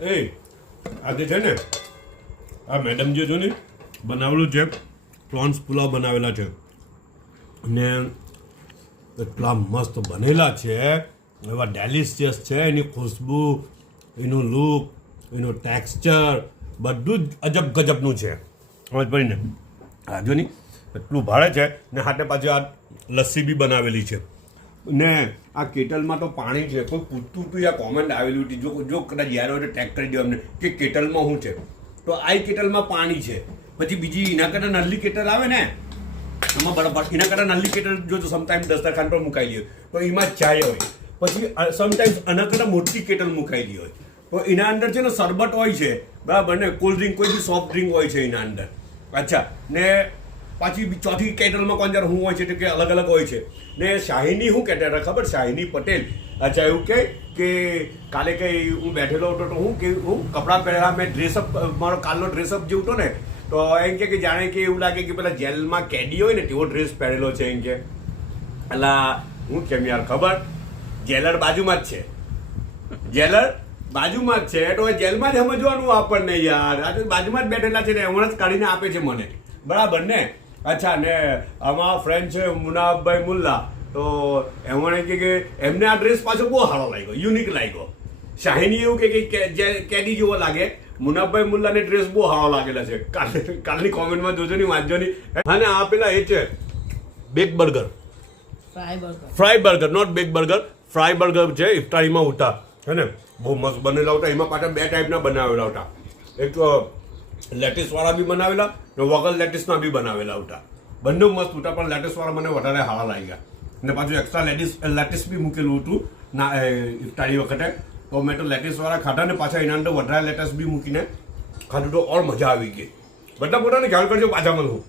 એ આજે છે ને આ મેડમ જે છો ને બનાવેલું છે પ્રોન્સ પુલાવ બનાવેલા છે ને એટલા મસ્ત બનેલા છે એવા ડેલિશિયસ છે એની ખુશ્બુ એનું લુક એનું ટેક્સચર બધું જ અજબ ગજબનું છે સમજ પડીને આજો નહીં એટલું ભાડે છે ને હાથે પાછું આ લસ્સી બી બનાવેલી છે ને આ કેટલમાં તો પાણી છે કોઈ પૂછતું હતું યા કોમેન્ટ આવેલું હતું જો કદાચ યાર હોય તો ટેગ કરી દો અમને કે કેટલમાં શું છે તો આ કેટલમાં પાણી છે પછી બીજી એના કરતાં નલ્લી કેટલ આવે ને એમાં બરાબર એના કરતાં નલ્લી કેટલ જો તો સમટાઈમ દસ્તરખાન પર મુકાઈ લે તો એમાં ચાય હોય પછી સમટાઈમ્સ આના કરતાં મોટી કેટલ મુકાઈ દી હોય તો એના અંદર છે ને શરબત હોય છે બરાબર ને કોલ્ડ ડ્રિંક કોઈ બી સોફ્ટ ડ્રિંક હોય છે એના અંદર અચ્છા ને પાછી ચોથી કેટલમાં કોણ હું હોય છે કે અલગ અલગ હોય છે ને શાહિની શું કહેતા હતા ખબર શાહિની પટેલ અચ્છા એવું કે કાલે કંઈ હું બેઠેલો હતો તો હું કપડાં પહેરેલા મેં ડ્રેસઅપ મારો કાલનો ડ્રેસઅપ જેવું હતો ને તો એમ કે જાણે કે એવું લાગે કે પેલા જેલમાં કેદી હોય ને તેવો ડ્રેસ પહેરેલો છે એમ કે એટલે હું કેમ યાર ખબર જેલર બાજુમાં જ છે જેલર બાજુમાં જ છે તો જેલમાં જ સમજવાનું આપણને યાર આ તો બાજુમાં જ બેઠેલા છે ને હમણાં જ કાઢીને આપે છે મને બરાબર ને અચ્છા ને અમારા ફ્રેન્ડ છે મુનાભાઈ મુલ્લા તો એમણે કે એમને આ ડ્રેસ પાછો બહુ સારો લાગ્યો યુનિક લાગ્યો શાહિની એવું કે કેદી જેવો લાગે મુનાભાઈ મુલ્લાને ડ્રેસ બહુ સારો લાગેલા છે કાલની કોમેન્ટમાં જોજો ની વાંચજો ની અને આ પેલા એ છે bake burger fry burger not bake burger fry burger છે ઇફતારીમાં ઉઠા હે ને બહુ મસ્ત બનેલા હતા એમાં પાછા બે ટાઈપના બનાવેલા હતા એક લેટીસ વાળા બી બનાવેલા ને વગર લેટીસના બી બનાવેલા હતા બંને મસ્ત હતા પણ લેટીસ વાળા મને વધારે સારા લાગ્યા ને પાછું એક્સ્ટ્રા લેટીસ બી મૂકેલું હતું ના ઇફતારી વખતે તો મેં તો લેટીસ વાળા ખાધા ને પાછા એના અંદર વધારે લેટીસ બી મૂકીને ખાધું તો ઓર મજા આવી ગઈ બધા પોતાને ખ્યાલ કરજો પાછા મળું